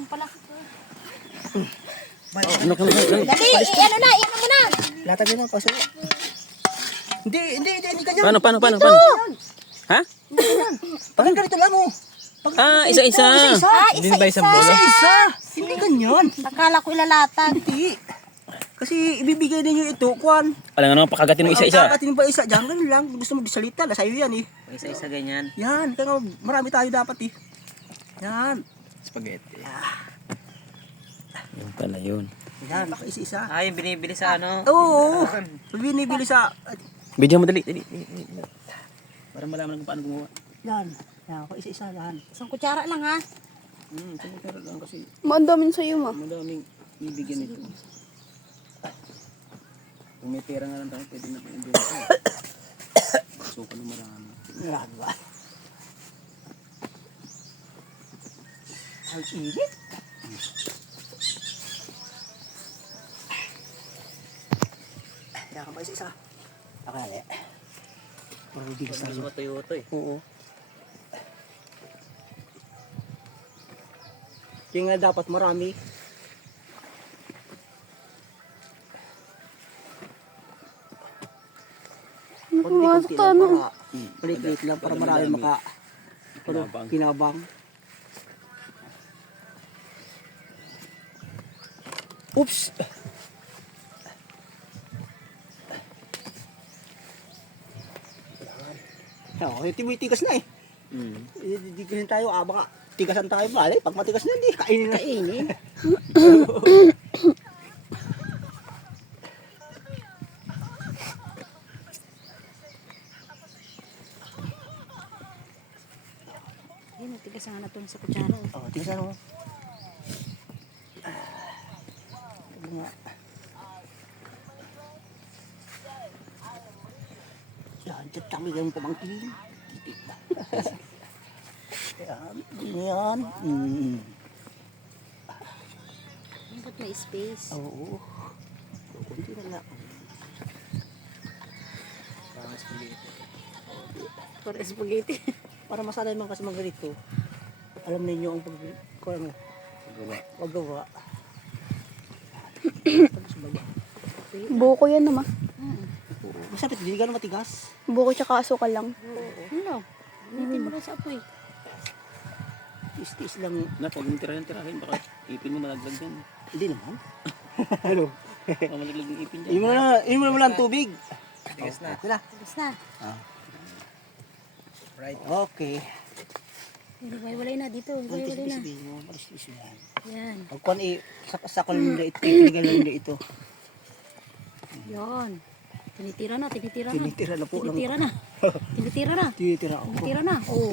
ganun pala. Ano? Dali, ano mo na. Latag yun ang paso. Hindi ka dyan. Paano? Ha? Parang ganito lang oh. Isa-isa. Ah, Hindi ba isang isa-isa. bola? Isa! Hindi ganyan. Akala ko ilalatag. Hindi. Kasi ibibigay ninyo ito, Kwan. Wala nga naman pakagatin mo isa-isa. Ang kakatin ba isa dyan? Ganun lang. Gusto mo disalita. Sa'yo yan eh. Isa-isa ganyan. Yan. Kaya nga, marami tayo dapat eh. Yan. Spaghetti. Yun pala yun. Yan. Isa-isa. Ah, yung binibili sa ano? Oo. Binibili sa... Video mo dali. Para malaman kung paano gumawa. Yan. Yan. Isa-isa yan. Isang kutsara lang ha. Pero lang kasi Maandamin sa'yo, ma. madaming ibigin ito. Kung may pera nga lang tayo, pwede natin i-enjoy ito. Suka ng marami. Yan ba? Ang init. Yan ka ba isa-isa? Akala. Parang bigas na Gusto yun. matuyo ito eh. Oo. Yung nga dapat marami. Konti-konti lang para maliit-liit lang para marami kinabang. Oops! Okay, tigas na eh. Hindi kasi tayo, baka tigasan tayo bali. Pag matigas na, hindi kainin na. Kainin? Ay, matigas nga na ito sa kutsara. Oo, tigasan mo. Yan, dyan kami ganyan pamangkin. Yan. Ba't may space? Oo. Kunti na lang. Para spaghetti. Para masanay man kasi mga ganito. Alam ninyo ang paggawa. Buko yan, ma. Masapit, hindi gano'ng matigas. Buko tsaka asukal lang. Ano? Hindi mo lang sa apoy. Tis-tis lang. Na, pag tirahin, baka ipin mo malaglag yan. Hindi naman. Ano? Baka malaglag yung ipin dyan. Inom mo naman ang tubig. Tigas na. Ito na. Tigas na. Right. Okay. Walay na dito. Walay na. Palis-lis mo yan. Yan. Pagkuhan sakal nila ito. Pinigalan nila ito. Yan. Tinitira na. Tinitira na po. Tinitira na. Tinitira ako. Oo.